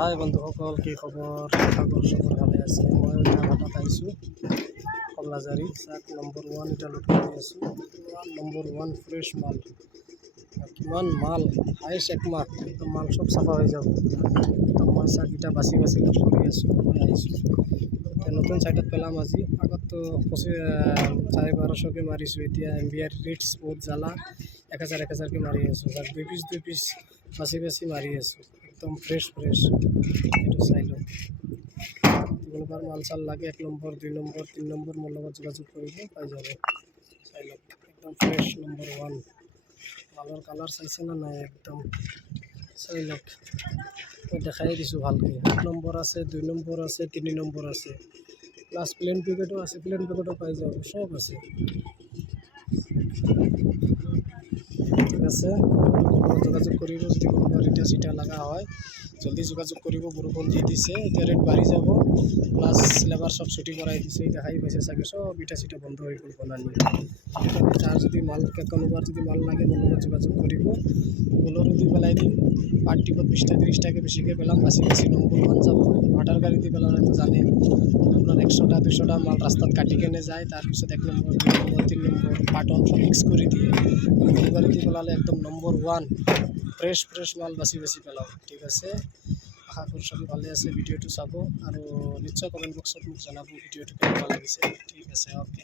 হাই বন্ধুসকল, কি খবৰ? খবৰ ভালে আছে? মই হঠাৎ আহিছোঁ কমলাজাৰী 1 এটা লোড কৰি আছোঁ। 1 ফ্ৰেছ মাল, কিমান মাল, হাইষ্ট একমাহ একদম মাল চব চাফা হৈ যাব। মই চাহকেইটা বাছি লোড কৰি আছোঁ। মই আহিছোঁ এতিয়া নতুন চাইডত পেলাম আজি। আগততো 1250কৈ মাৰিছোঁ, এতিয়া MBR ৰেটছ বহুত জ্বালা, 1000কৈ মাৰি আছোঁ। যাক 2 পিচ বাছি মাৰি আছোঁ। একদম ফ্ৰেছ এইটো চাই লওক। কোনোবাৰ মাল চাল লাগে 1 নম্বৰ 2 নম্বৰ 3 নম্বৰ মোৰ লগত যোগাযোগ কৰিব, পাই যাব। চাই লওক একদম ফ্ৰেছ নম্বৰ 1 মালৰ কালাৰ চাইছে না নাই? একদম চাই লওক, মই দেখাই দিছোঁ ভালকৈ। 1 নম্বৰ আছে, 2 নম্বৰ আছে, 3 নম্বৰ আছে, প্লাছ প্লেন পেকেটো আছে, প্লেন পেকেটো পাই যাব, সব আছে। ঠিক আছে, যোগাযোগ কৰিব। যদি কোনোবা ইটা চিটা লগা হয় জলদি যোগাযোগ কৰিব। বৰষুণ দি দিছে, এতিয়া ৰেট বাঢ়ি যাব, প্লাছ লেবাৰ চব ছুটি কৰাই দিছে। দেখাই পাইছে চাগে, চব ইটা চিটা বন্ধ হৈ গ'ল বনানি। যাৰ যদি মাল, কোনোবাৰ যদি মাল লাগে মোৰ লগত যোগাযোগ কৰিব। বলৰো দি পেলাই দিম, পাৰ্টিপত 20টা 30টাকৈ বেছিকৈ পেলাম, বাছি নম্বৰ 1 যাব। ভাটাৰ গাড়ী দি পেলালেতো জানে আপোনাৰ 100টা 200টা মাল ৰাস্তাত কাটি কেনে যায়, তাৰপিছত 1 নম্বৰ 2 নম্বৰ 3 নম্বৰ কাৰ্টন চব মিক্স কৰি দিয়ে। গাড়ী দি পেলালে একদম নম্বৰ 1 ফ্ৰেছ মাল বাছি পেলাওঁ। ঠিক আছে, আশা কৰোঁ চবেই ভালে আছে। ভিডিঅ'টো চাব আৰু নিশ্চয় কমেণ্ট বক্সত মোক জনাব ভিডিঅ'টো কেনেকুৱা লাগিছে। ঠিক আছে, অ'কে।